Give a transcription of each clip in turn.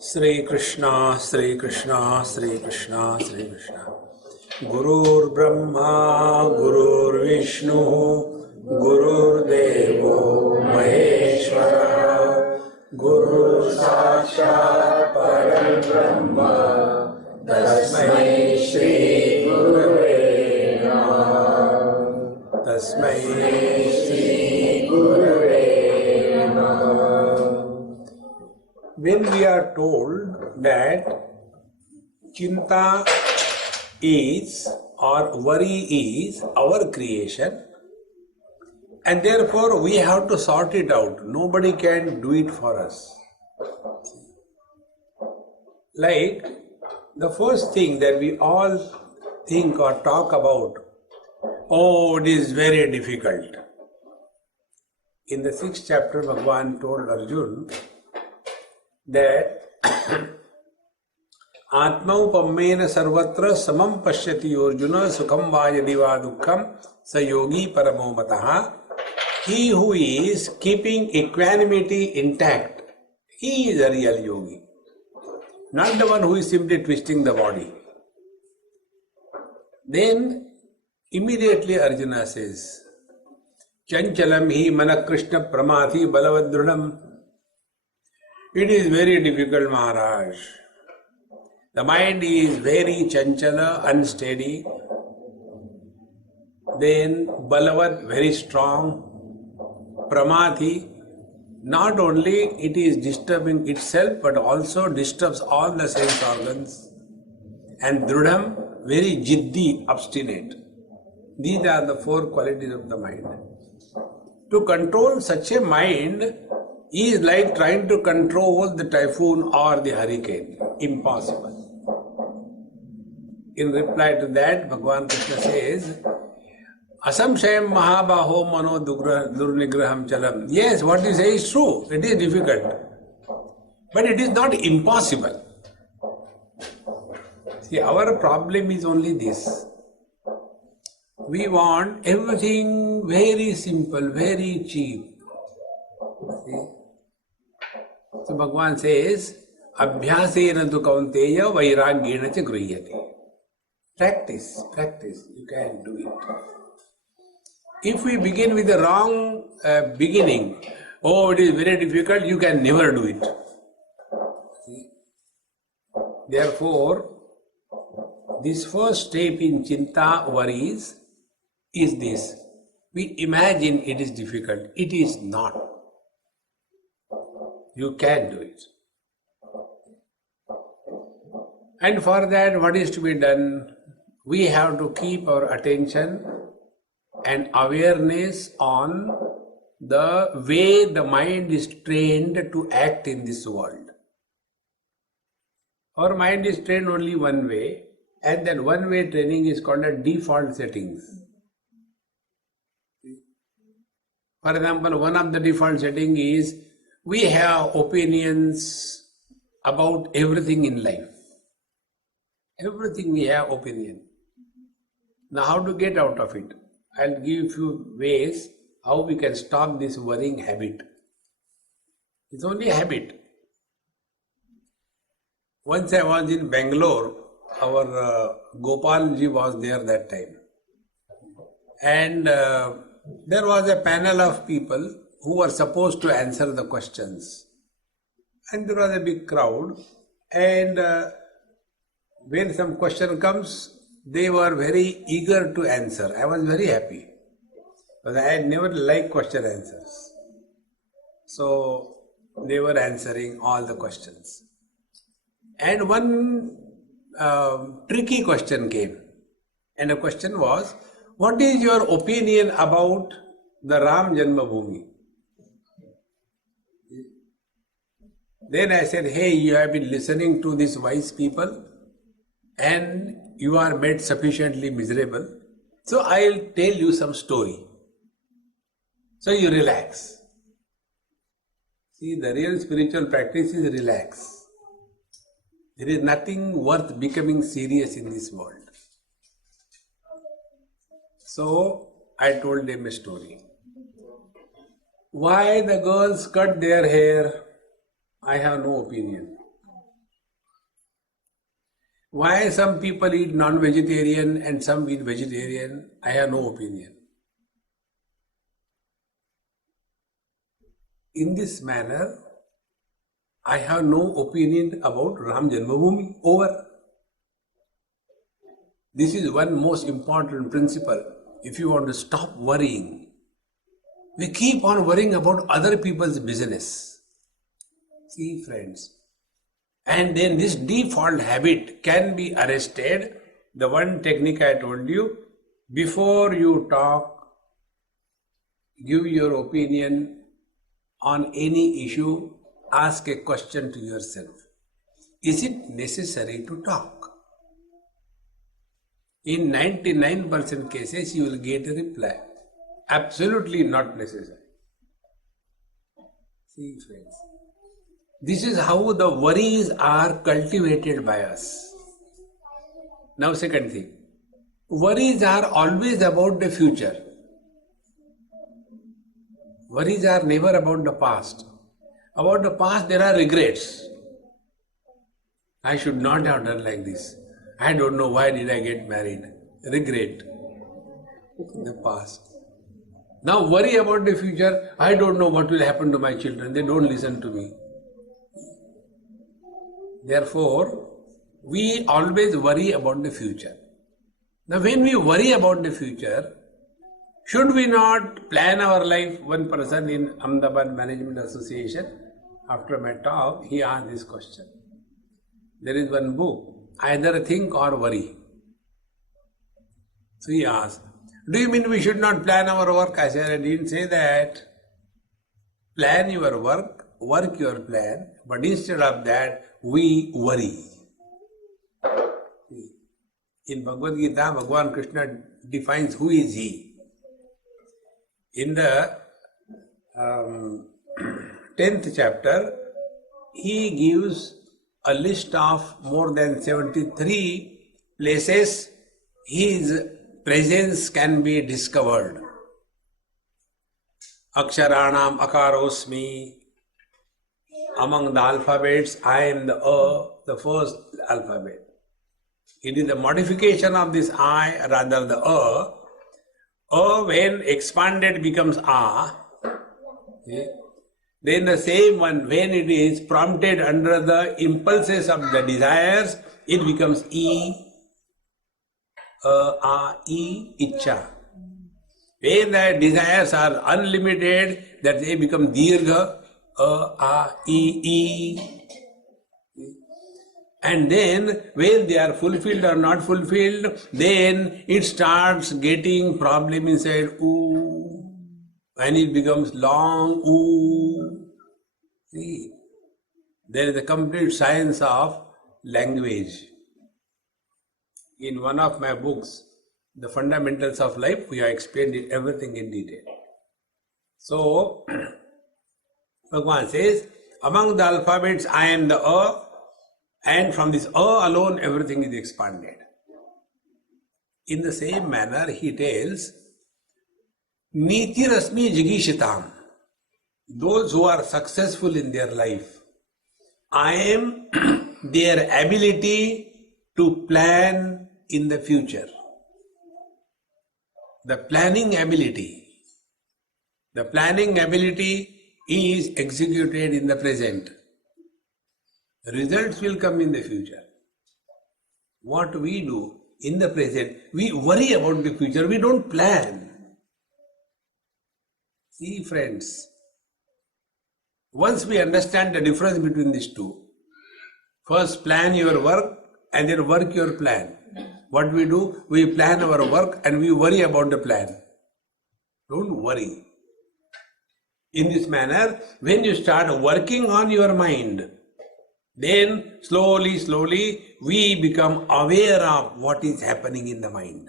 Sri Krishna, Sri Krishna, Sri Krishna, Sri Krishna. Gurur Brahma, Gurur Vishnu, Gurur Devo Maheshwara, Guru Sakshat Param Brahma, Tasmai Shri Gurave Namaha. Tasmai Shri Gurave Namaha. When we are told that chinta is or worry is our creation and therefore we have to sort it out, nobody can do it for us. Like the first thing that we all think or talk about, oh, it is very difficult. In the 6th chapter, Bhagavan told Arjuna that Atmaupamena sarvatra samam pashyati Arjuna sukham va yadi va dukkham sa yogi paramo mataha. He who is keeping equanimity intact, he is a real yogi. Not the one who is simply twisting the body. Then immediately Arjuna says, Chanchalam hi mana Krishna pramati balavadrunam. It is very difficult, Maharaj. The mind is very chanchala, unsteady. Then Balavad, very strong. Pramati, not only it is disturbing itself, but also disturbs all the sense organs. And Drudham, very jiddi, obstinate. These are the 4 qualities of the mind. To control such a mind is like trying to control the typhoon or the hurricane. Impossible. In reply to that, Bhagavan Krishna says, Asamshayam mahabaho mano durnigraham chalam. Yes, what you say is true. It is difficult. But it is not impossible. See, our problem is only this. We want everything very simple, very cheap. See? So Bhagavan says, Abhyasena tu kaunteya vairagyena cha grihati. Practice, you can do it. If we begin with the wrong beginning, oh, it is very difficult, you can never do it. See? Therefore, this first step in chinta worries is this. We imagine it is difficult. It is not. You can do it. And for that, what is to be done? We have to keep our attention and awareness on the way the mind is trained to act in this world. Our mind is trained only one way, and that one way training is called a default settings. For example, one of the default settings is we have opinions about everything in life. Everything we have opinion. Now how to get out of it? I'll give you a few ways how we can stop this worrying habit. It's only a habit. Once I was in Bangalore, our Gopalji was there that time. And there was a panel of people who were supposed to answer the questions. And there was a big crowd. And when some question comes, they were very eager to answer. I was very happy because I had never liked question answers. So they were answering all the questions. And one tricky question came. And the question was, what is your opinion about the Ram Janmabhoomi? Then I said, hey, you have been listening to these wise people and you are made sufficiently miserable. So I'll tell you some story. So you relax. See, the real spiritual practice is relax. There is nothing worth becoming serious in this world. So I told them a story. Why the girls cut their hair, I have no opinion. Why some people eat non-vegetarian and some eat vegetarian, I have no opinion. In this manner, I have no opinion about Ram Janmabhoomi. Over. This is one most important principle. If you want to stop worrying, we keep on worrying about other people's business. See, friends. And then this default habit can be arrested. The one technique I told you, before you talk, give your opinion on any issue, ask a question to yourself. Is it necessary to talk? In 99% cases, you will get a reply. Absolutely not necessary. See, friends. This is how the worries are cultivated by us. Now, second thing. Worries are always about the future. Worries are never about the past. About the past, there are regrets. I should not have done like this. I don't know why did I get married. Regret. The past. Now worry about the future. I don't know what will happen to my children. They don't listen to me. Therefore, we always worry about the future. Now when we worry about the future, should we not plan our life? One person in Ahmedabad Management Association, after my talk, he asked this question. There is one book, Either Think or Worry. So he asked, do you mean we should not plan our work? I said, I didn't say that. Plan your work, work your plan, but instead of that, we worry. In Bhagavad Gita, Bhagavan Krishna defines who is he. In the 10th chapter, he gives a list of more than 73 places his presence can be discovered. Aksharanam akarosmi. Among the alphabets, I am the first alphabet. It is a modification of this I, rather the when expanded becomes A. Okay. Then the same one, when it is prompted under the impulses of the desires, it becomes E, Ichcha. When the desires are unlimited, that they become Dirgha, E. And then when they are fulfilled or not fulfilled, then it starts getting problem inside Oo. And it becomes long Oo. See, there is a complete science of language. In one of my books, The Fundamentals of Life, we have explained everything in detail. So, Bhagavan says, among the alphabets, I am the and from this alone, everything is expanded. In the same manner, he tells, Niti Rasmi Jigishitam. Those who are successful in their life, I am their ability to plan in the future. The planning ability is executed in the present. Results will come in the future. What we do in the present, we worry about the future, we don't plan. See, friends, once we understand the difference between these two, first plan your work and then work your plan. What we do, we plan our work and we worry about the plan. Don't worry. In this manner, when you start working on your mind, then slowly we become aware of what is happening in the mind.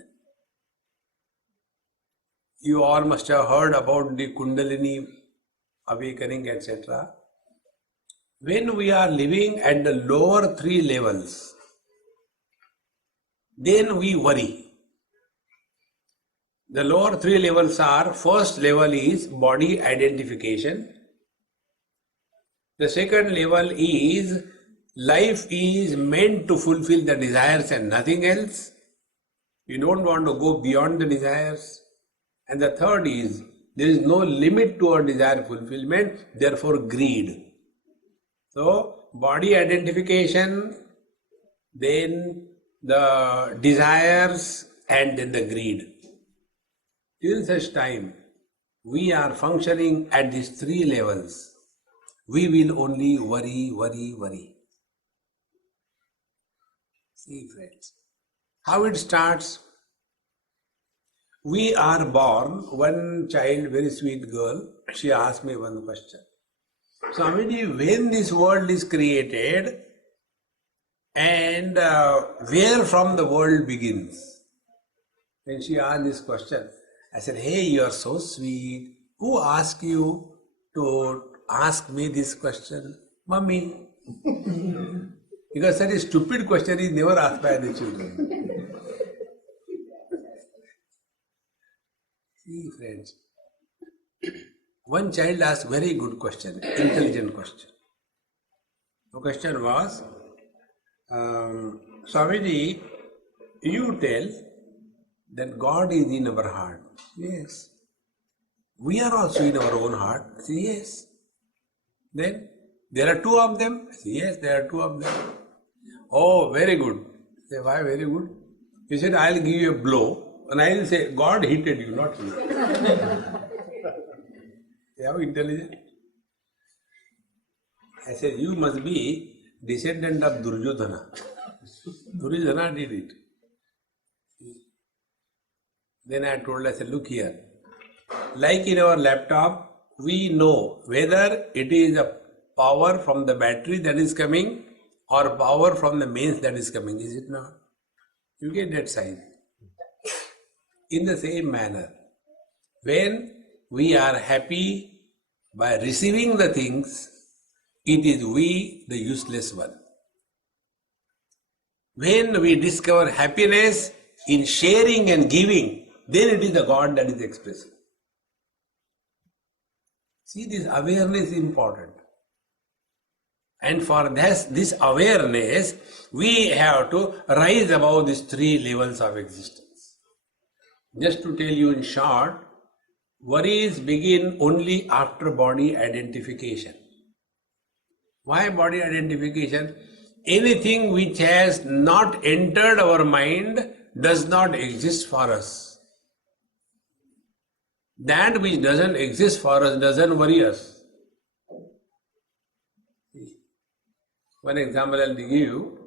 You all must have heard about the Kundalini awakening, etc. When we are living at the lower three levels, then we worry. The lower three levels are, first level is body identification. The second level is life is meant to fulfill the desires and nothing else. You don't want to go beyond the desires. And the third is, there is no limit to our desire fulfillment, therefore greed. So, body identification, then the desires, and then the greed. Till such time, we are functioning at these three levels. We will only worry, worry, worry. See, friends, how it starts? We are born, one child, very sweet girl, she asked me one question. Swamiji, when this world is created and where from the world begins? When she asked this question, I said, hey, you are so sweet. Who asked you to ask me this question? Mummy. Because such a stupid question is never asked by the children. See, friends, one child asked very good question, intelligent question. The question was, Swamiji, you tell that God is in our heart. Yes. We are also in our own heart. Say, yes. Then, there are two of them? Say, yes, there are two of them. Oh, very good. Say, why very good? He said, I'll give you a blow and I will say, God hit you, not you. How intelligent? I said, you must be descendant of Duryodhana. Duryodhana did it. Then I told her, I said, look here. Like in our laptop, we know whether it is a power from the battery that is coming or power from the mains that is coming, is it not? You get that sign. In the same manner, when we are happy by receiving the things, it is we, the useless one. When we discover happiness in sharing and giving, then it is the God that is expressing. See, this awareness is important. And for this awareness, we have to rise above these three levels of existence. Just to tell you in short, worries begin only after body identification. Why body identification? Anything which has not entered our mind does not exist for us. That which doesn't exist for us doesn't worry us. One example I'll give you.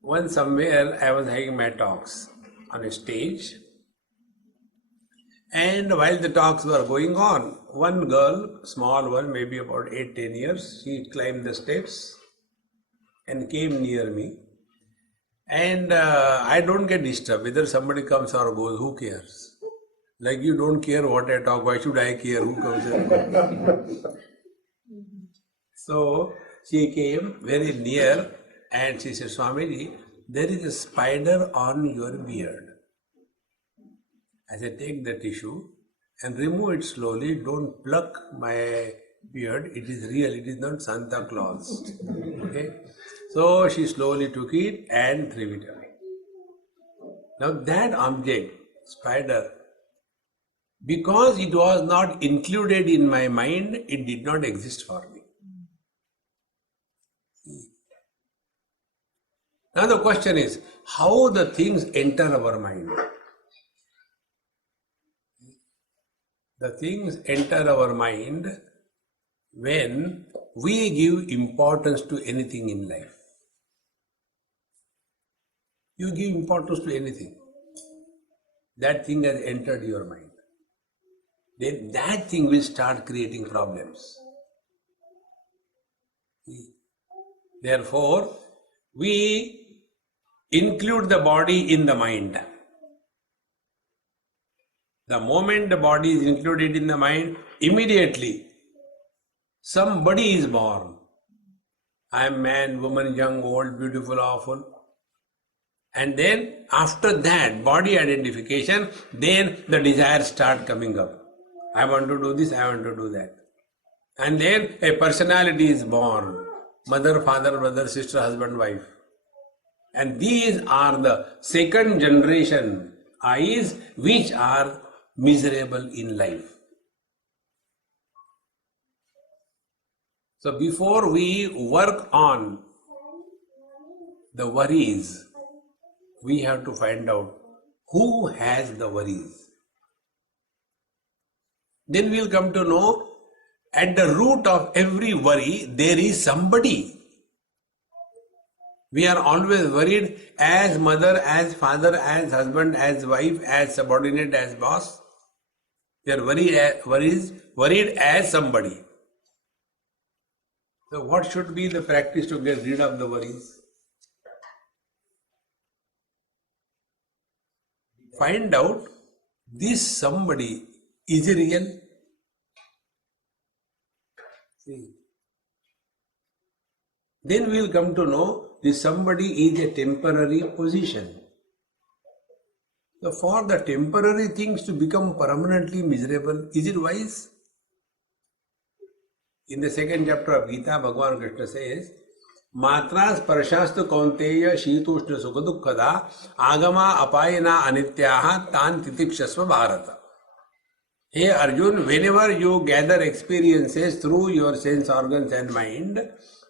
Once somewhere I was having my talks on a stage, and while the talks were going on, one girl, small one, maybe about 8-10 years, she climbed the steps and came near me. And I don't get disturbed, whether somebody comes or goes, who cares? Like you don't care what I talk, why should I care who comes and goes? So she came very near and she said, Swamiji, there is a spider on your beard. I said, take the tissue and remove it slowly, don't pluck my beard, it is real, it is not Santa Claus. Okay? So she slowly took it and threw it away. Now that object, spider, because it was not included in my mind, it did not exist for me. Now the question is, how the things enter our mind? The things enter our mind when we give importance to anything in life. You give importance to anything, that thing has entered your mind. Then that thing will start creating problems. Therefore, we include the body in the mind. The moment the body is included in the mind, immediately somebody is born. I am man, woman, young, old, beautiful, awful. And then after that body identification, then the desires start coming up. I want to do this, I want to do that. And then a personality is born. mother, father, brother, sister, husband, wife. And these are the second generation eyes which are miserable in life. So before we work on the worries, we have to find out who has the worries. Then we'll come to know at the root of every worry there is somebody. We are always worried as mother, as father, as husband, as wife, as subordinate, as boss. We are worried as somebody. So what should be the practice to get rid of the worries? Find out this somebody is real. See. Then we will come to know this somebody is a temporary position. So for the temporary things to become permanently miserable, is it wise? In the second chapter of Gita, Bhagavan Krishna says, Matra sparshasthu kaunteya shitushna sukha dukkhada agama apayana anityaha tan titikshasva bharata. Hey Arjun, whenever you gather experiences through your sense organs and mind,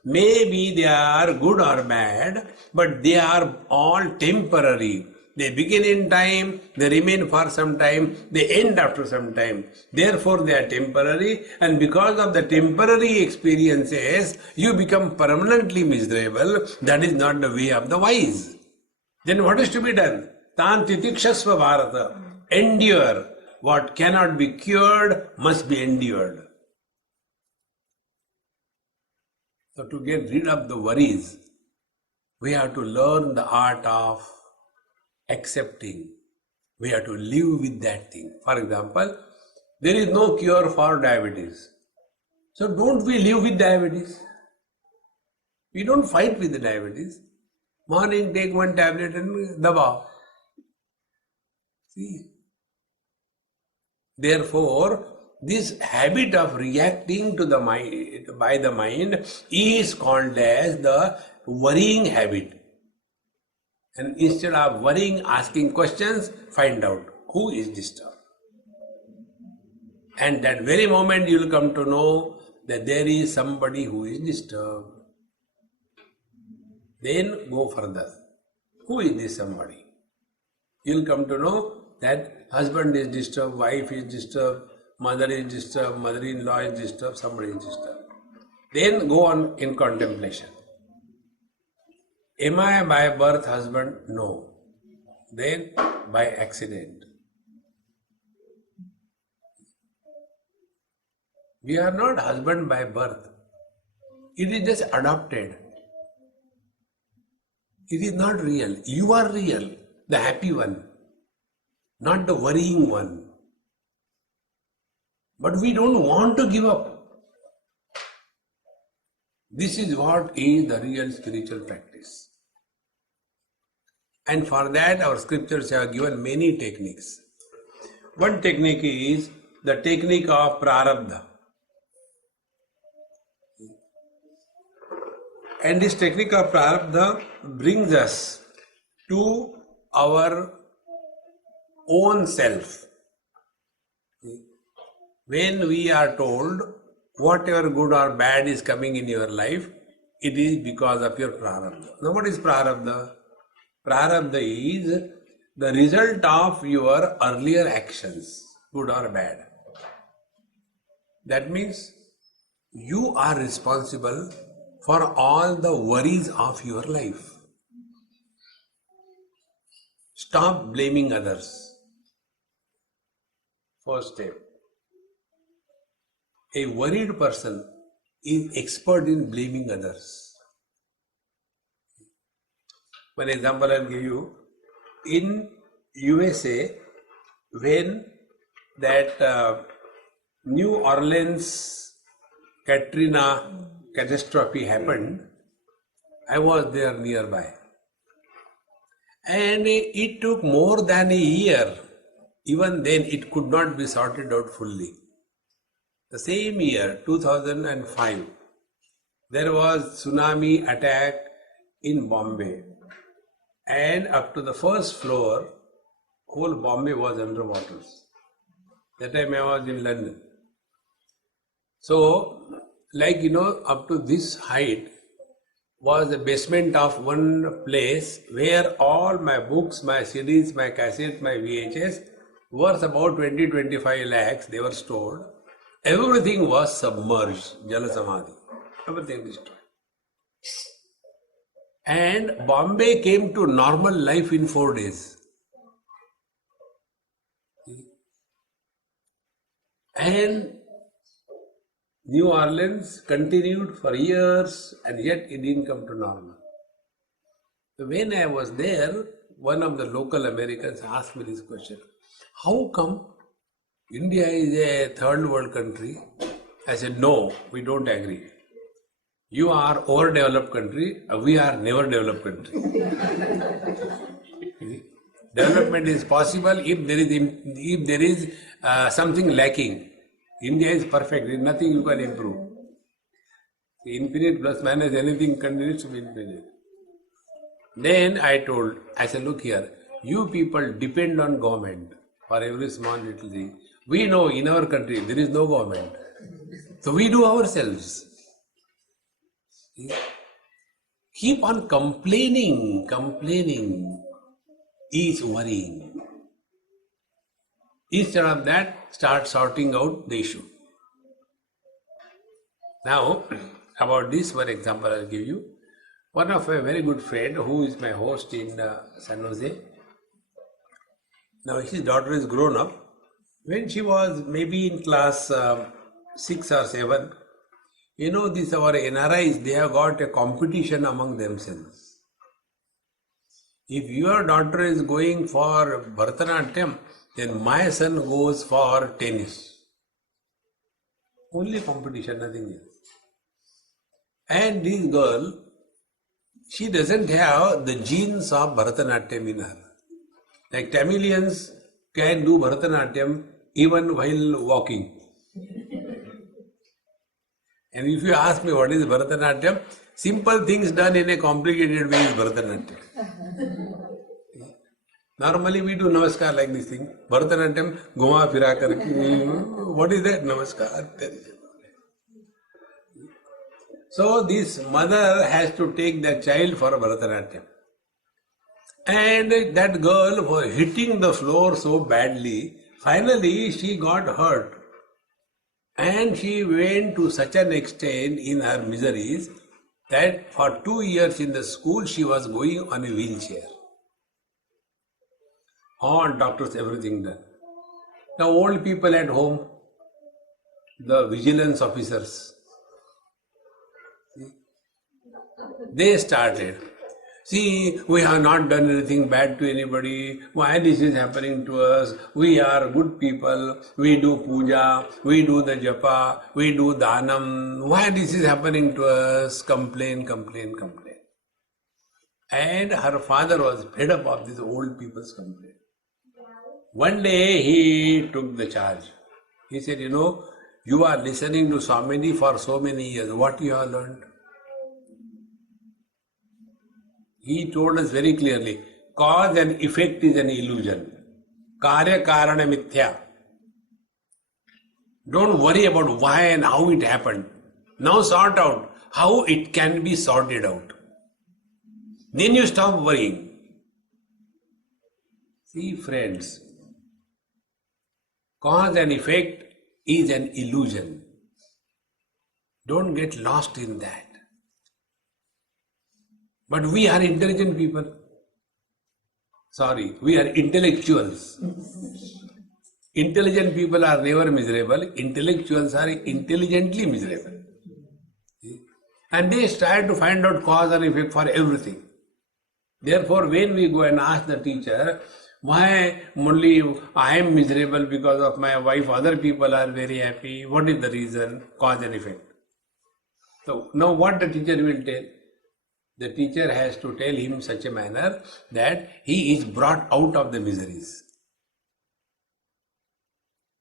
maybe they are good or bad, but they are all temporary. They begin in time, they remain for some time, they end after some time. Therefore, they are temporary, and because of the temporary experiences, you become permanently miserable. That is not the way of the wise. Then what is to be done? Tan titikshasva bharata. Endure. What cannot be cured must be endured. So to get rid of the worries, we have to learn the art of accepting. We have to live with that thing. For example, there is no cure for diabetes. So don't we live with diabetes? We don't fight with the diabetes. Morning take one tablet and dabao. See? Therefore, this habit of reacting to the mind by the mind is called as the worrying habit. And instead of worrying, asking questions, find out who is disturbed. And that very moment you will come to know that there is somebody who is disturbed. Then go further. Who is this somebody? You will come to know that husband is disturbed, wife is disturbed, mother is disturbed, mother-in-law is disturbed, somebody is disturbed. Then go on in contemplation. Am I by birth husband? No. Then by accident. We are not husband by birth. It is just adopted. It is not real. You are real, the happy one, not the worrying one. But we don't want to give up. This is what is the real spiritual practice. And for that our scriptures have given many techniques. One technique is the technique of prarabdha. And this technique of prarabdha brings us to our own self. When we are told whatever good or bad is coming in your life, it is because of your prarabdha. Now what is prarabdha? Prarabdha is the result of your earlier actions, good or bad. That means you are responsible for all the worries of your life. Stop blaming others. First step. A worried person is expert in blaming others. One example I'll give you. In USA, when that New Orleans Katrina catastrophe happened, I was there nearby. And it took more than a year. Even then, it could not be sorted out fully. The same year, 2005, there was tsunami attack in Bombay, and up to the first floor, whole Bombay was underwater. That time I was in London. So, up to this height was the basement of one place where all my books, my CDs, my cassettes, my VHS, worth about 20-25 lakhs, they were stored. Everything was submerged, Jala Samadhi. Everything destroyed. And Bombay came to normal life in 4 days. And New Orleans continued for years, and yet it didn't come to normal. When I was there, one of the local Americans asked me this question: how come India is a third world country? I said, no, we don't agree. You are overdeveloped country, we are never developed country. Development is possible if there is something lacking. India is perfect, there is nothing you can improve. Infinite plus minus anything continues to be infinite. Then I said, look here, you people depend on government for every small little thing. We know in our country there is no government. So we do ourselves. Keep on complaining is worrying. Instead of that, start sorting out the issue. Now, about this one example I'll give you. One of a very good friend who is my host in San Jose. Now his daughter is grown up. When she was maybe in class 6 or 7, these our NRIs, they have got a competition among themselves. If your daughter is going for Bharatanatyam, then my son goes for tennis. Only competition, nothing else. And this girl, she doesn't have the genes of Bharatanatyam in her. Like Tamilians can do Bharatanatyam even while walking. And if you ask me what is Bharatanatyam, simple things done in a complicated way is Bharatanatyam. Normally we do Namaskar like this thing. Bharatanatyam, Guma Fira Karki. What is that? Namaskar. So this mother has to take the child for Bharatanatyam. And that girl was hitting the floor so badly, finally she got hurt. And she went to such an extent in her miseries that for 2 years in the school she was going on a wheelchair. All doctors, everything done. Now old people at home, the vigilance officers, they started. See, we have not done anything bad to anybody. Why this is happening to us? We are good people. We do puja. We do the japa. We do dhanam. Why this is happening to us? Complain. And her father was fed up of these old people's complaint. One day he took the charge. He said, you are listening to Swami for so many years. What you have learned? He told us very clearly, cause and effect is an illusion. Karya karana mithya. Don't worry about why and how it happened. Now sort out how it can be sorted out. Then you stop worrying. See, friends, cause and effect is an illusion. Don't get lost in that. But we are intelligent people. Sorry, we are intellectuals. Intelligent people are never miserable. Intellectuals are intelligently miserable. And they try to find out cause and effect for everything. Therefore, when we go and ask the teacher, why only I am miserable because of my wife, other people are very happy, what is the reason? Cause and effect. So, now what the teacher will tell? The teacher has to tell him in such a manner that he is brought out of the miseries.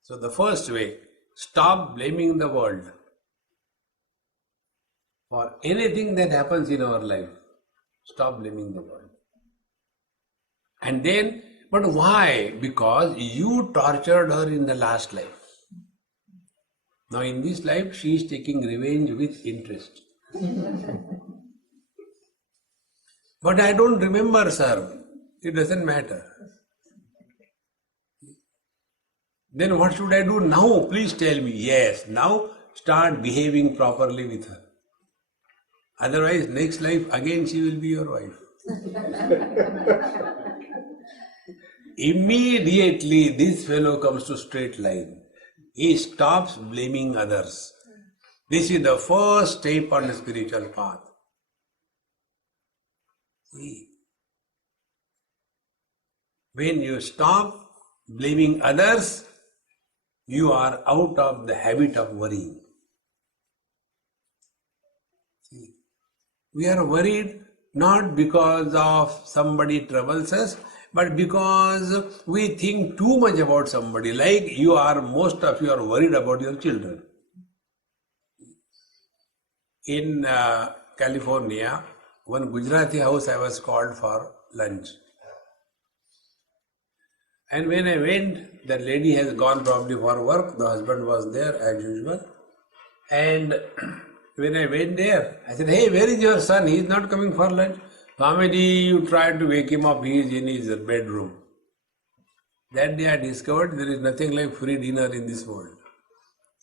So the first way, stop blaming the world for anything that happens in our life. Stop blaming the world. And then, but why? Because you tortured her in the last life. Now in this life, she is taking revenge with interest. But I don't remember, sir. It doesn't matter. Then what should I do now? Please tell me. Yes, now start behaving properly with her. Otherwise, next life again she will be your wife. Immediately this fellow comes to straight line. He stops blaming others. This is the first step on the spiritual path. See, when you stop blaming others, you are out of the habit of worrying. See, we are worried not because of somebody troubles us, but because we think too much about somebody. Like most of you are worried about your children. In California, one Gujarati house I was called for lunch. And when I went, the lady has gone probably for work, the husband was there as usual. And when I went there, I said, hey, where is your son? He is not coming for lunch. Swamiji, you tried to wake him up, he is in his bedroom. That day I discovered there is nothing like free dinner in this world.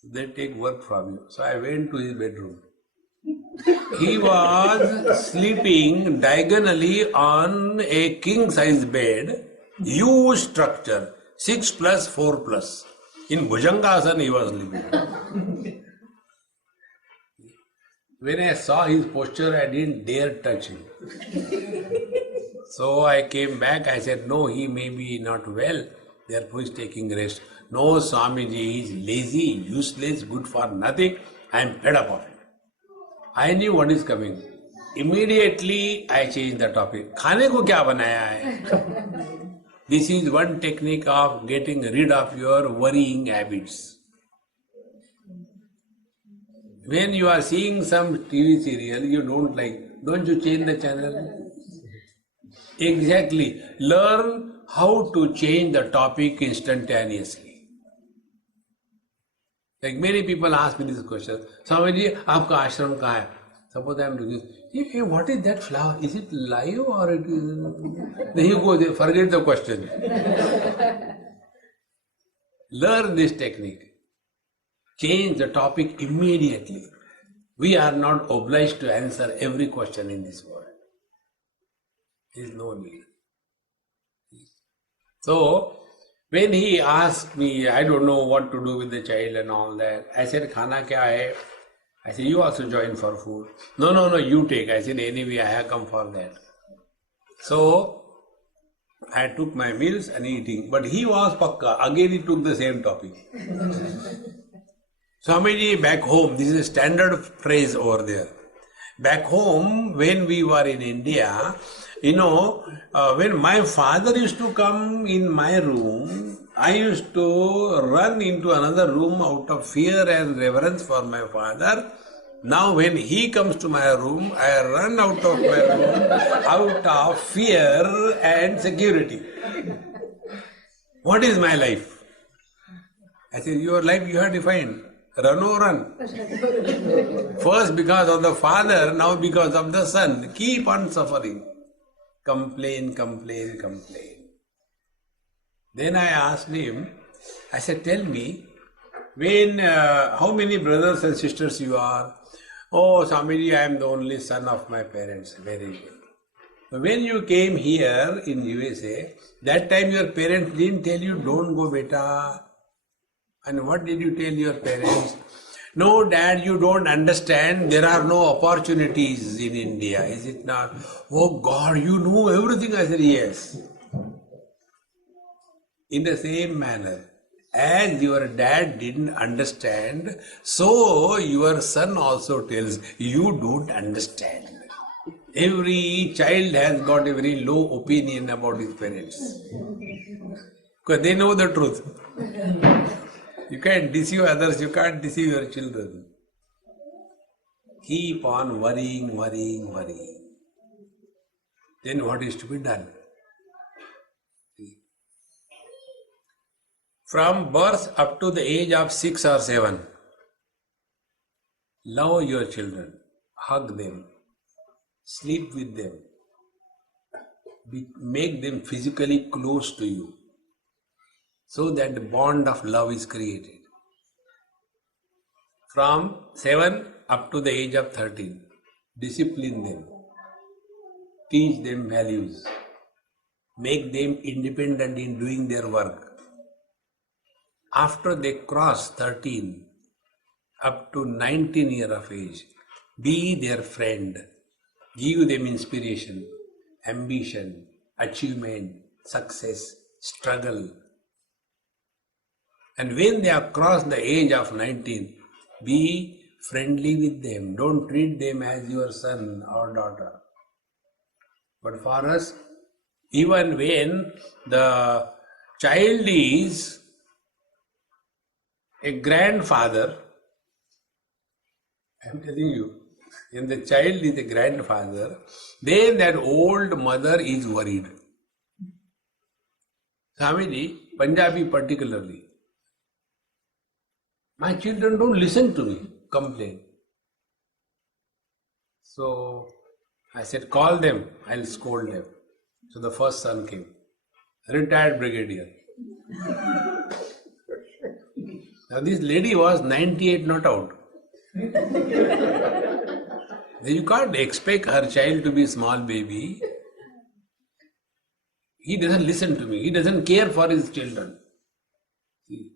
They take work from you. So I went to his bedroom. He was sleeping diagonally on a king-size bed, huge structure, 6 plus 4 plus. In Bhujangasana he was sleeping. When I saw his posture, I didn't dare touch him. So I came back, I said, no, he may be not well, therefore he is taking rest. No, Swamiji, he is lazy, useless, good for nothing. I am fed up of him. I knew what is coming. Immediately I changed the topic. खाने को क्या बनाया है? This is one technique of getting rid of your worrying habits. When you are seeing some TV serial you don't like, don't you change the channel? Exactly. Learn how to change the topic instantaneously. Like many people ask me this question, Swamiji, आपका आश्रम कहाँ है? Suppose I am doing this. Hey, what is that flower? Is it live or it is? Then you go there, forget the question. Learn this technique. Change the topic immediately. We are not obliged to answer every question in this world. There is no need. So, when he asked me, I don't know what to do with the child and all that, I said, Khana kya hai? I said, you also join for food. No, you take. I said, anyway, I have come for that. So, I took my meals and eating. But he was pakka. Again, he took the same topic. Swamiji, back home, this is a standard phrase over there. Back home, when we were in India, when my father used to come in my room, I used to run into another room out of fear and reverence for my father. Now when he comes to my room, I run out of my room out of fear and security. What is my life? I said, your life you have defined. Run or run. First because of the father, now because of the son. Keep on suffering. Complain. Then I asked him, I said, tell me, how many brothers and sisters you are? Oh, Swamiji, I am the only son of my parents. Very good. When you came here in USA, that time your parents didn't tell you, don't go beta. And what did you tell your parents? No, Dad, you don't understand. There are no opportunities in India, is it not? Oh God, you know everything. I said, yes. In the same manner, as your dad didn't understand, so your son also tells, you don't understand. Every child has got a very low opinion about his parents. Because they know the truth. You can't deceive others, you can't deceive your children. Keep on worrying, worrying, worrying. Then what is to be done? From birth up to the age of 6 or 7, love your children, hug them, sleep with them, make them physically close to you, so that the bond of love is created. From 7 up to the age of 13, discipline them, teach them values, make them independent in doing their work. After they cross 13, up to 19 years of age, be their friend, give them inspiration, ambition, achievement, success, struggle. And when they have crossed the age of 19, be friendly with them. Don't treat them as your son or daughter. But for us, even when the child is a grandfather, I am telling you, when the child is a grandfather, then that old mother is worried. Swamiji, Punjabi particularly, my children don't listen to me, complain. So I said, call them, I'll scold them. So the first son came, retired brigadier. Now this lady was 98 not out. You can't expect her child to be a small baby. He doesn't listen to me. He doesn't care for his children. See?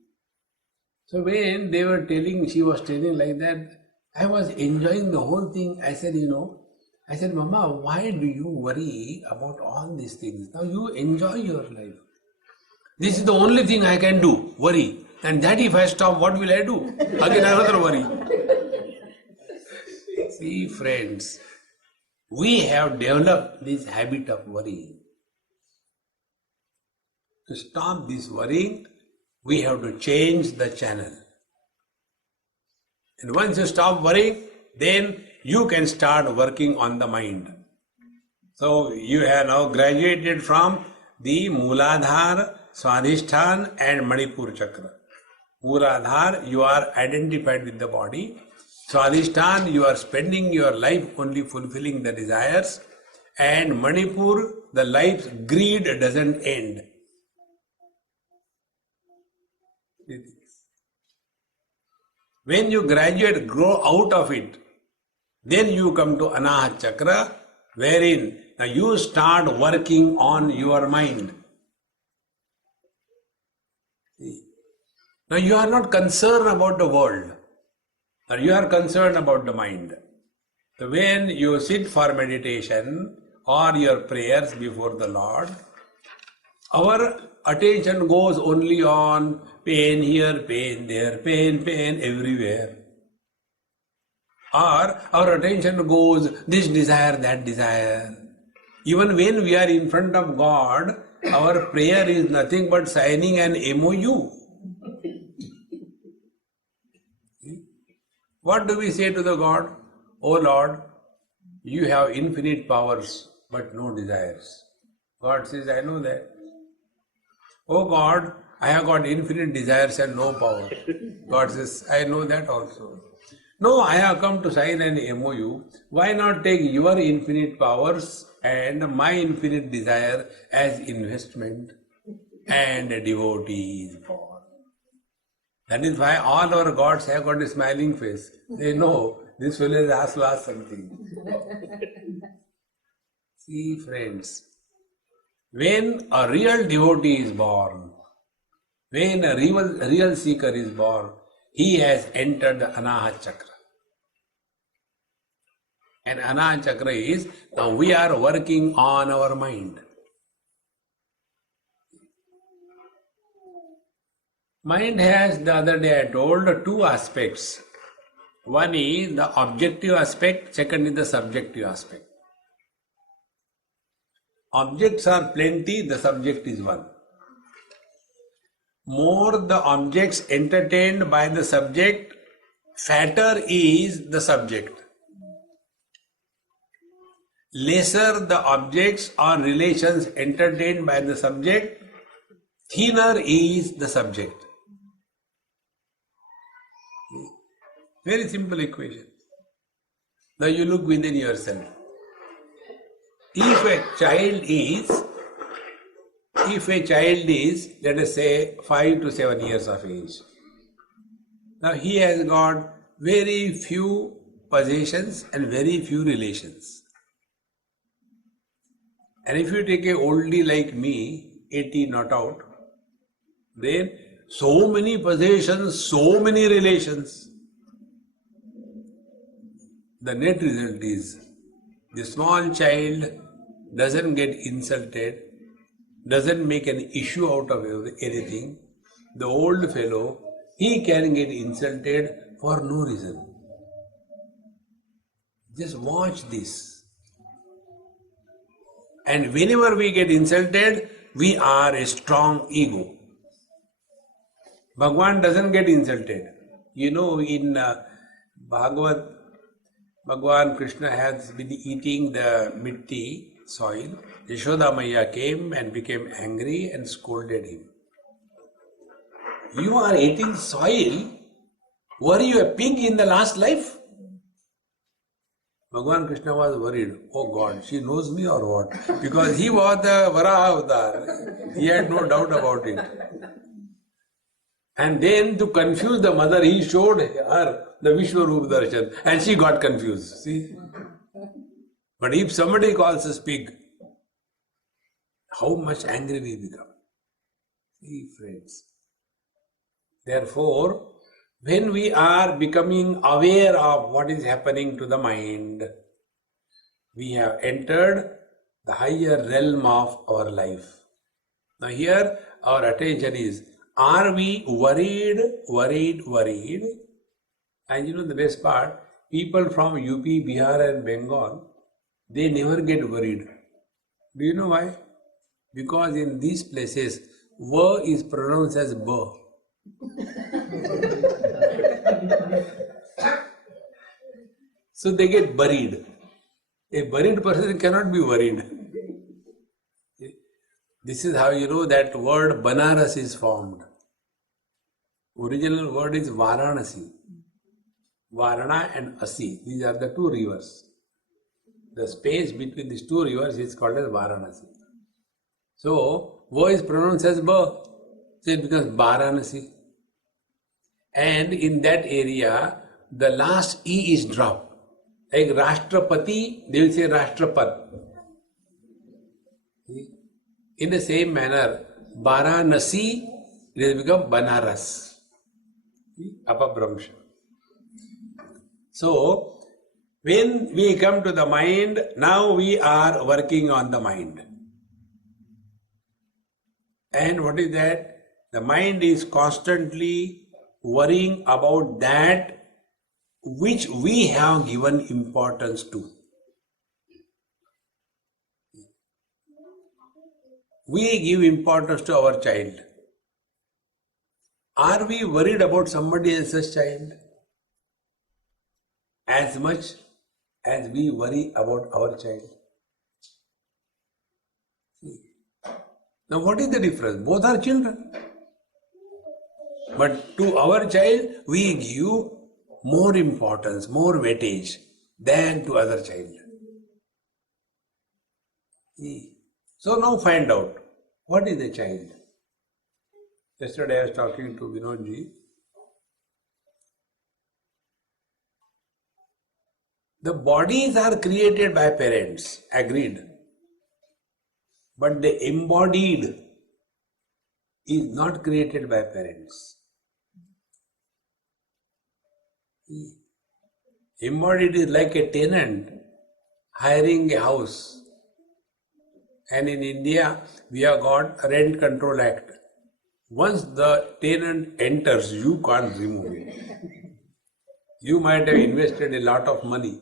So when they were telling, she was telling like that, I was enjoying the whole thing. I said, Mama, why do you worry about all these things? Now you enjoy your life. This is the only thing I can do, worry. And that if I stop, what will I do? Again another worry. See friends, we have developed this habit of worrying. To stop this worrying, we have to change the channel. And once you stop worrying, then you can start working on the mind. So you have now graduated from the Mooladhara, Swadhisthana and Manipur Chakra. Mooladhara, you are identified with the body. Swadhisthana, you are spending your life only fulfilling the desires. And Manipur, the life's greed doesn't end. When you graduate, grow out of it, then you come to Anahat Chakra, wherein now you start working on your mind. Now you are not concerned about the world, or you are concerned about the mind. So when you sit for meditation or your prayers before the Lord, our attention goes only on pain here, pain there, pain everywhere. Or our attention goes this desire, that desire. Even when we are in front of God, our prayer is nothing but signing an MOU. What do we say to the God? Oh Lord, you have infinite powers but no desires. God says, I know that. Oh God, I have got infinite desires and no power. God says, I know that also. No, I have come to sign an MOU. Why not take your infinite powers and my infinite desire as investment, and a devotee is born. That is why all our gods have got a smiling face. They know this fellow has asked to ask something. See friends, when a real devotee is born, when a real seeker is born, he has entered the Anahat Chakra. And Anahat Chakra is, now we are working on our mind. Mind has, the other day I told, two aspects. One is the objective aspect, second is the subjective aspect. Objects are plenty, the subject is one. More the objects entertained by the subject, fatter is the subject. lesser the objects or relations entertained by the subject, thinner is the subject. Very simple equation. Now you look within yourself. If a child is, let us say, 5 to 7 years of age, now he has got very few possessions and very few relations. And if you take a oldie like me, 80 not out, then so many possessions, so many relations. The net result is the small child doesn't get insulted, doesn't make an issue out of anything. The old fellow, he can get insulted for no reason. Just watch this. And whenever we get insulted, we are a strong ego. Bhagwan doesn't get insulted. You know, in Bhagavad, Bhagwan Krishna has been eating the mitti, soil. Yashoda Maya came and became angry and scolded him. You are eating soil? Were you a pig in the last life? Bhagwan Krishna was worried. Oh God, she knows me or what? Because he was the Varaha avatar. He had no doubt about it. And then to confuse the mother, he showed her the Vishwarup Darshan and she got confused. See? But if somebody calls us pig, how much angry we become. See, friends. Therefore, when we are becoming aware of what is happening to the mind, we have entered the higher realm of our life. Now here our attention is, are we worried? And you know the best part, people from UP, Bihar and Bengal, they never get worried. Do you know why? Because in these places, V is pronounced as B. So they get buried. A buried person cannot be worried. This is how you know that word Banaras is formed. Original word is Varanasi. Varana and Asi. These are the two rivers. The space between these two rivers is called as Varanasi. So, V is pronounced as B. So it becomes Varanasi. And in that area, the last E is dropped. Like Rashtrapati, they will say Rashtrapat. In the same manner, Varanasi, it has become Banaras. Apabhramsha. So, when we come to the mind, now we are working on the mind. And what is that? The mind is constantly worrying about that which we have given importance to. We give importance to our child. Are we worried about somebody else's child as much as we worry about our child? Now what is the difference? Both are children. But to our child, we give more importance, more weightage than to other child. So now find out, what is a child? Yesterday I was talking to Vinodji. The bodies are created by parents, agreed. But the embodied is not created by parents. Embodied is like a tenant hiring a house. And in India, we have got a Rent Control Act. Once the tenant enters, you can't remove it. You might have invested a lot of money,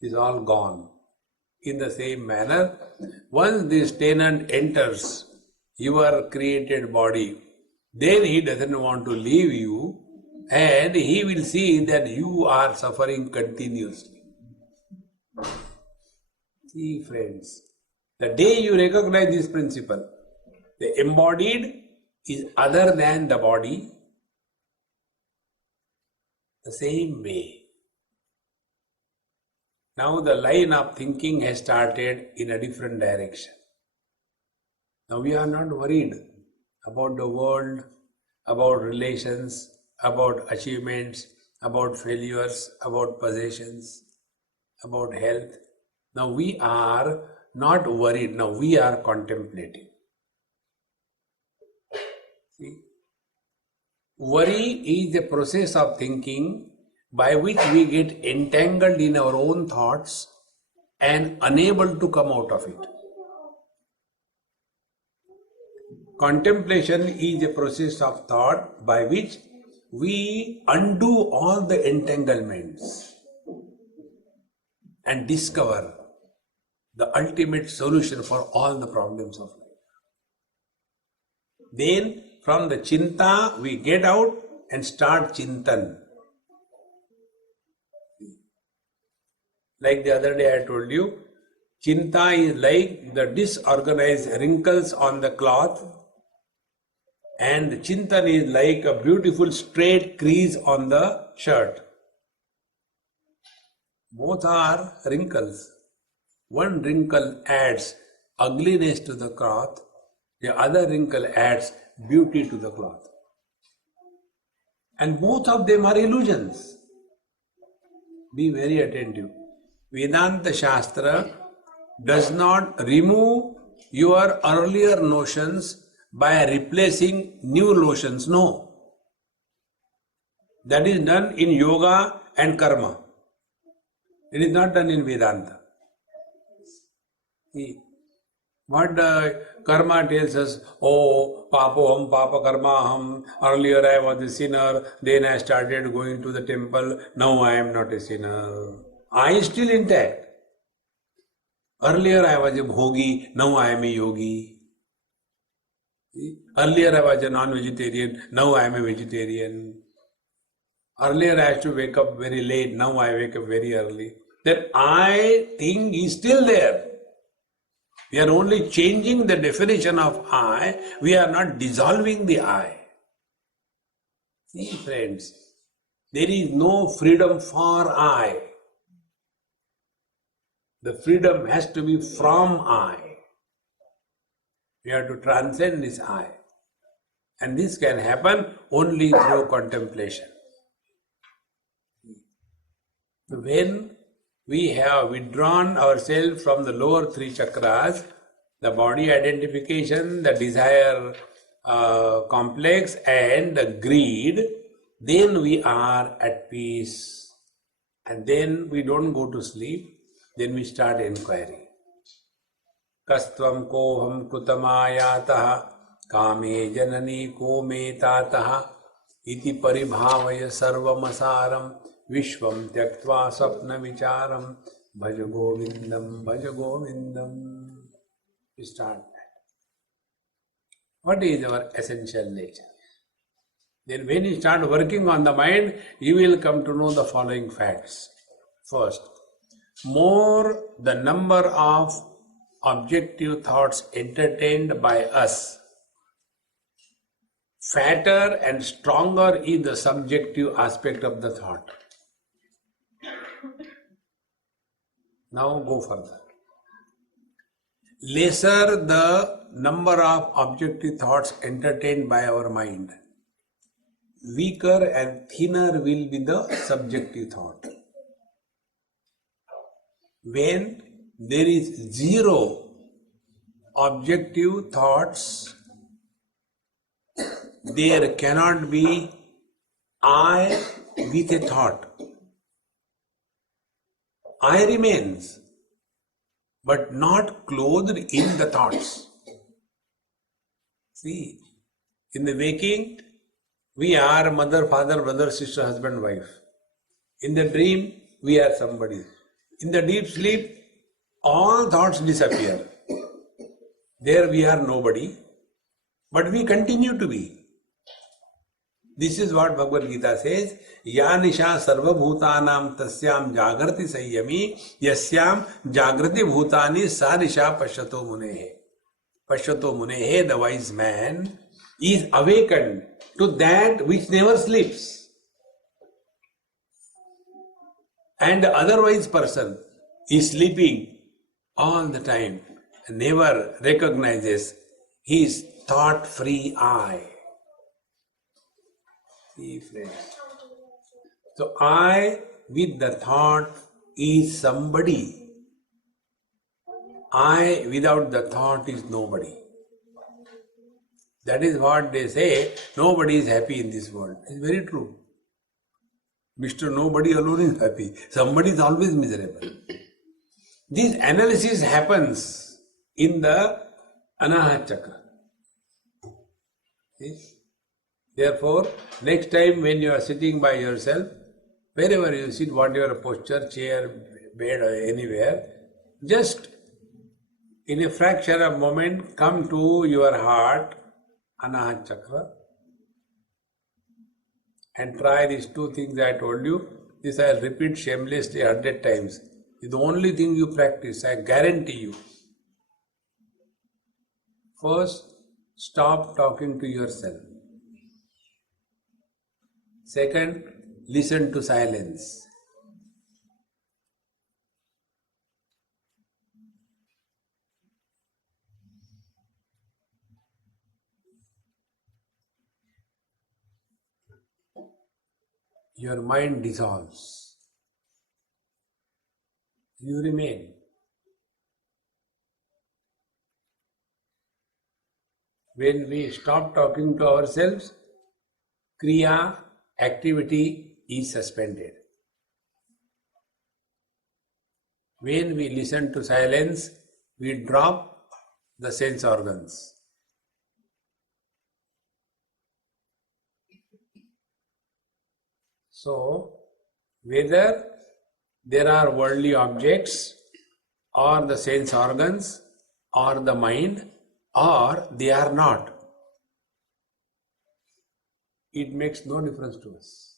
it's all gone. In the same manner, once this tenant enters your created body, then he doesn't want to leave you and he will see that you are suffering continuously. See, friends, the day you recognize this principle, the embodied is other than the body, the same way. Now the line of thinking has started in a different direction. Now we are not worried about the world, about relations, about achievements, about failures, about possessions, about health. Now we are not worried, now we are contemplating. See? Worry is the process of thinking by which we get entangled in our own thoughts and unable to come out of it. Contemplation is a process of thought by which we undo all the entanglements and discover the ultimate solution for all the problems of life. Then from the chinta we get out and start chintan. Like the other day I told you, chinta is like the disorganized wrinkles on the cloth, and the chintan is like a beautiful straight crease on the shirt. Both are wrinkles. One wrinkle adds ugliness to the cloth, the other wrinkle adds beauty to the cloth. And both of them are illusions. Be very attentive. Vedanta Shastra does not remove your earlier notions by replacing new notions. No. That is done in yoga and karma. It is not done in Vedanta. See, what karma tells us, oh, papoham, papa karmaham, earlier I was a sinner, then I started going to the temple, now I am not a sinner. I is still intact. Earlier I was a bhogi, now I am a yogi. See? Earlier I was a non-vegetarian, now I am a vegetarian. Earlier I used to wake up very late, now I wake up very early. That I thing is still there. We are only changing the definition of I, we are not dissolving the I. See, friends, there is no freedom for I. The freedom has to be from I. We have to transcend this I. And this can happen only through contemplation. When we have withdrawn ourselves from the lower three chakras, the body identification, the desire complex and the greed, then we are at peace. And then we don't go to sleep, then we start inquiry. Kastvam koham kutamāyātah kāme janani ko me tātah iti paribhavaya sarvamasaram vishvam tyaktva sapna vicharam bhaja govindam bhaja govindam. We start that. What is our essential nature? Then when you start working on the mind, you will come to know the following facts. First, more the number of objective thoughts entertained by us, fatter and stronger is the subjective aspect of the thought. Now go further. Lesser the number of objective thoughts entertained by our mind, weaker and thinner will be the subjective thought. When there is zero objective thoughts, there cannot be I with a thought. I remains, but not clothed in the thoughts. See, in the waking, we are mother, father, brother, sister, husband, wife. In the dream, we are somebody. In the deep sleep, all thoughts disappear. There we are nobody, but we continue to be. This is what Bhagavad Gita says. Ya nisha sarvabhutanam tasyam jagrati sayyami yasyam jagrati bhutani sa nisha pashyato munehe. Pashyato munehe, the wise man, is awakened to that which never sleeps. And the otherwise person is sleeping all the time and never recognizes his thought-free eye. See, friends. So I with the thought is somebody. I without the thought is nobody. That is what they say, nobody is happy in this world. It's very true. Mr. Nobody alone is happy. Somebody is always miserable. This analysis happens in the Anahat Chakra. See? Therefore, next time when you are sitting by yourself, wherever you sit, whatever posture, chair, bed or anywhere, just in a fraction of a moment come to your heart, Anahat Chakra, and try these two things I told you. This I'll repeat shamelessly 100 times. It's the only thing you practice, I guarantee you. First, stop talking to yourself. Second, listen to silence. Your mind dissolves. You remain. When we stop talking to ourselves, Kriya, activity is suspended. When we listen to silence, we drop the sense organs. So, whether there are worldly objects or the sense organs or the mind or they are not, it makes no difference to us.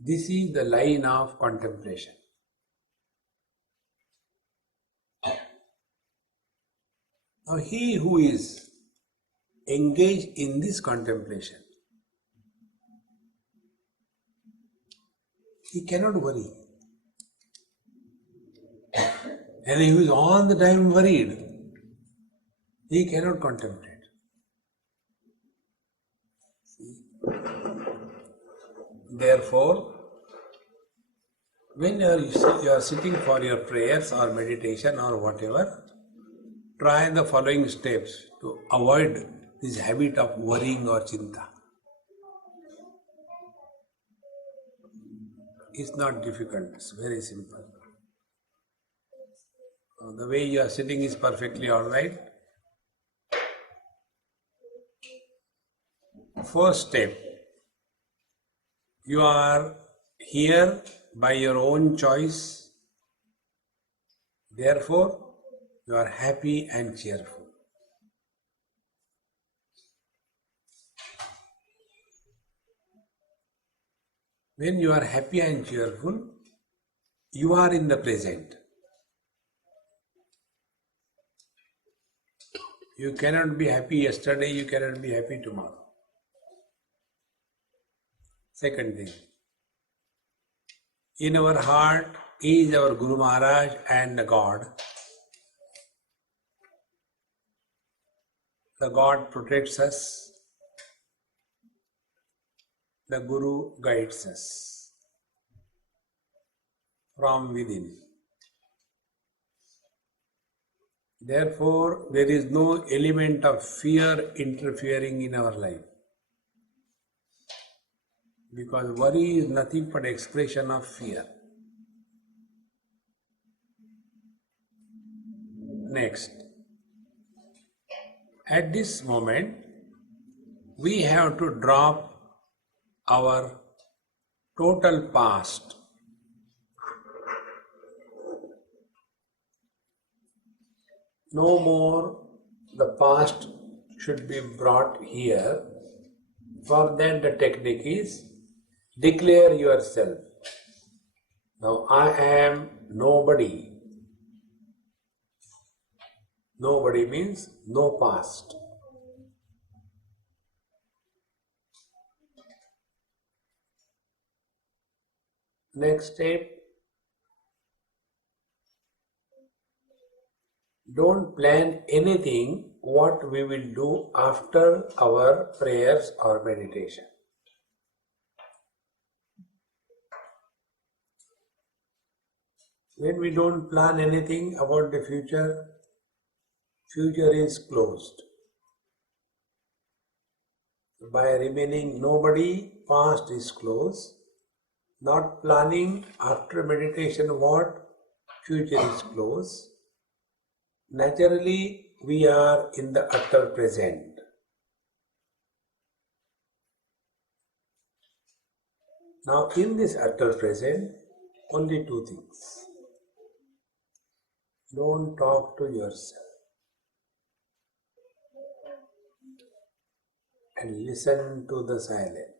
This is the line of contemplation. Now, he who is engaged in this contemplation, he cannot worry. And he is all the time worried, he cannot contemplate. Therefore, when you are sitting for your prayers or meditation or whatever, try the following steps to avoid this habit of worrying or chinta. It's not difficult, it's very simple. The way you are sitting is perfectly alright. First step, you are here by your own choice, therefore you are happy and cheerful. When you are happy and cheerful, you are in the present. You cannot be happy yesterday, you cannot be happy tomorrow. Second thing, in our heart is our Guru Maharaj and the God. The God protects us, the Guru guides us from within. Therefore, there is no element of fear interfering in our life. Because worry is nothing but expression of fear. Next, at this moment, we have to drop our total past. No more the past should be brought here. For that, the technique is declare yourself. Now, I am nobody. Nobody means no past. Next step, don't plan anything what we will do after our prayers or meditation. When we don't plan anything about the future, future is closed. By remaining nobody, past is closed. Not planning after meditation what? Future is closed. Naturally, we are in the utter present. Now, in this utter present, only two things. Don't talk to yourself and listen to the silence.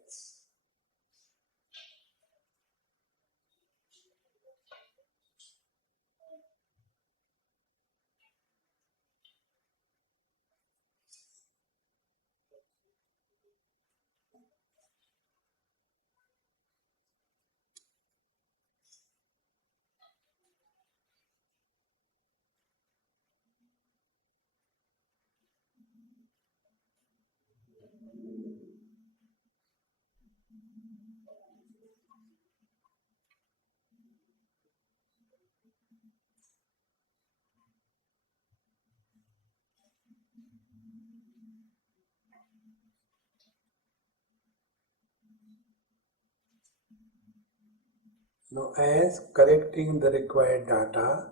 Now, as correcting the required data,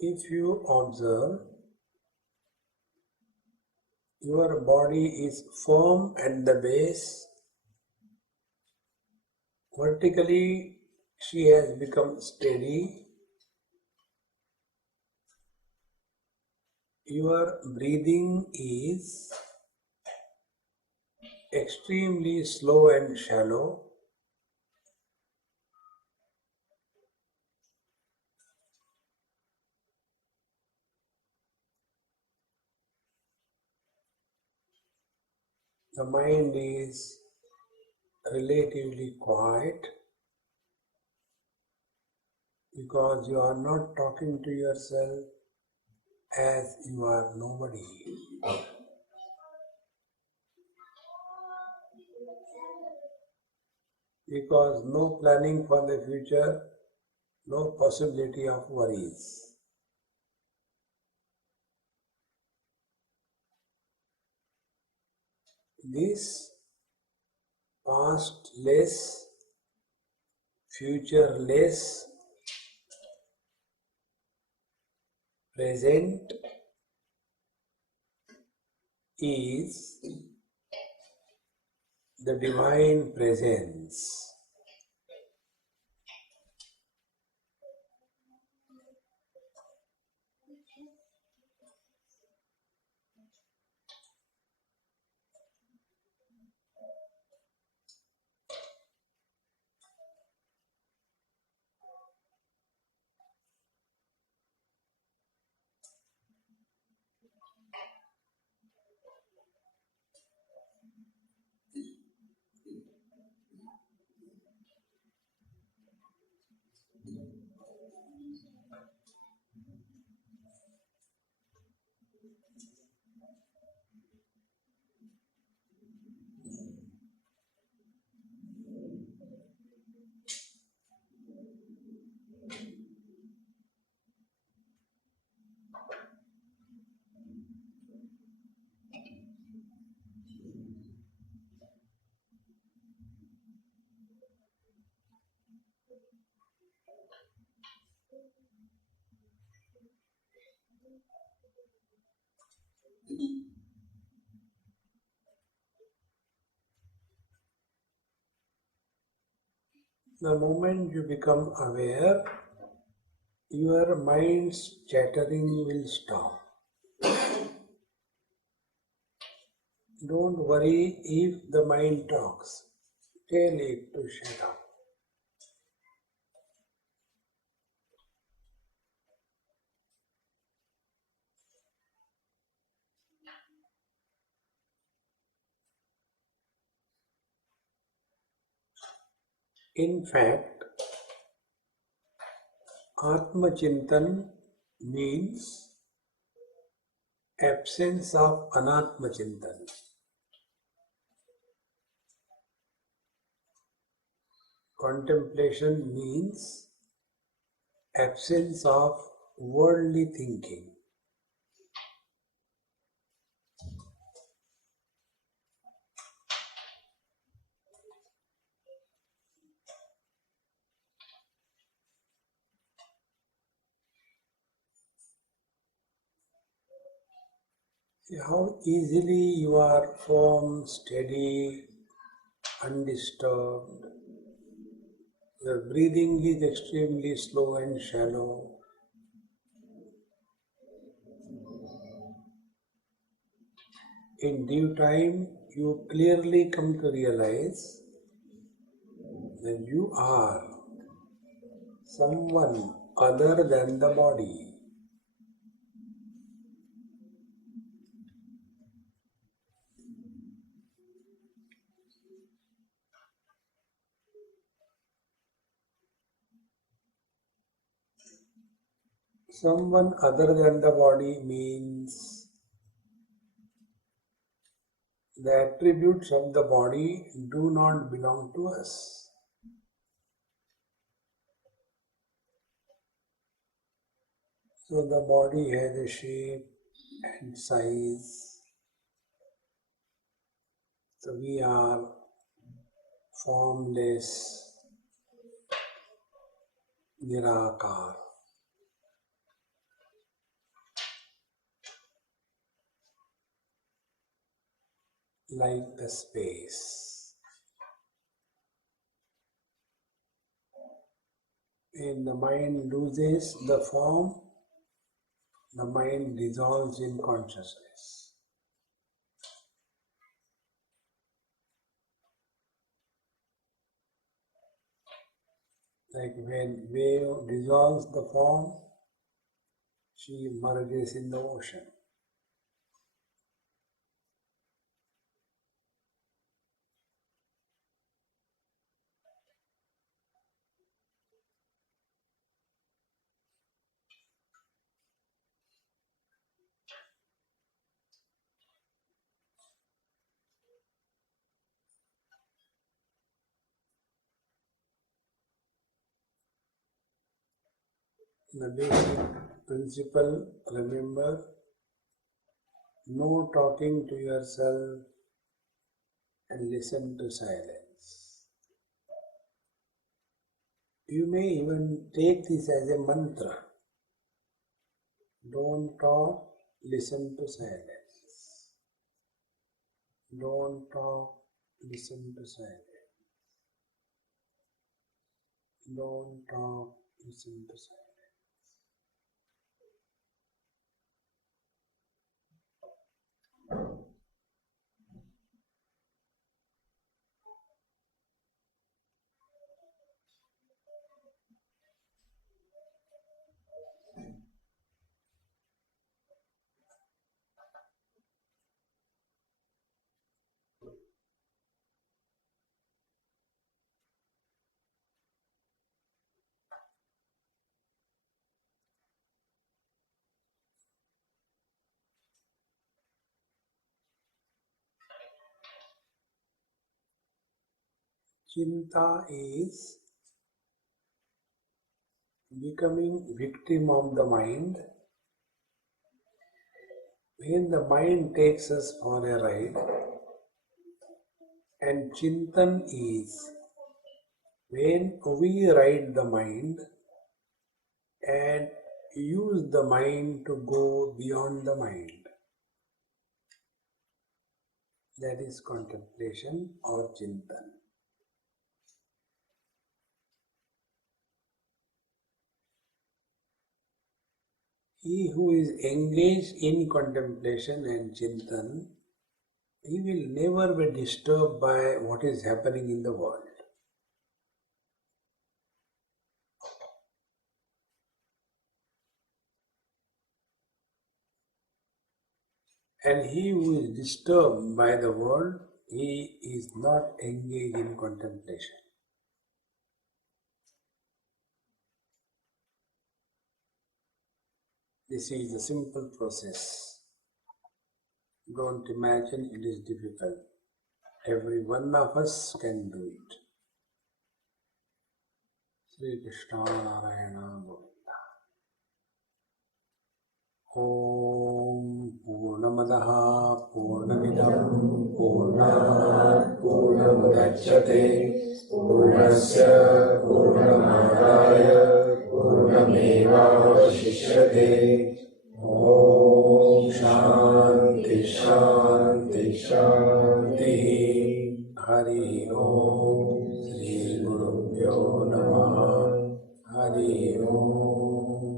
if you observe, your body is firm at the base. Vertically, she has become steady. Your breathing is extremely slow and shallow. The mind is relatively quiet because you are not talking to yourself as you are nobody. Because no planning for the future, no possibility of worries. This past-less, future-less, present is the divine presence. The moment you become aware, your mind's chattering will stop. Don't worry if the mind talks. Tell it to shut up. In fact, Atma Chintan means absence of Anatma Chintan. Contemplation means absence of worldly thinking. See how easily you are firm, steady, undisturbed. Your breathing is extremely slow and shallow. In due time, you clearly come to realize that you are someone other than the body. Someone other than the body means the attributes of the body do not belong to us. So the body has a shape and size. So we are formless, nirakar, like the space. When the mind loses the form, the mind dissolves in consciousness. Like when wave dissolves the form, she merges in the ocean. The basic principle, remember, no talking to yourself and listen to silence. You may even take this as a mantra. Don't talk, listen to silence. Don't talk, listen to silence. Don't talk, listen to silence. Chinta is becoming victim of the mind. When the mind takes us for a ride, and Chintan is when we ride the mind and use the mind to go beyond the mind. That is contemplation or Chintan. He who is engaged in contemplation and Chintan he will never be disturbed by what is happening in the world. And he who is disturbed by the world, he is not engaged in contemplation. This is a simple process. Don't imagine it is difficult. Every one of us can do it. Sri Krishna Narayana Govinda. Om Purnamadaha Purnamidam Purnat Purnamudachyate Purnasya Purnamadaya Purnamevavashishyate. Om Shanti Shanti Shanti. Hari Om Shri Gurubhyo Namaha. Hari Om.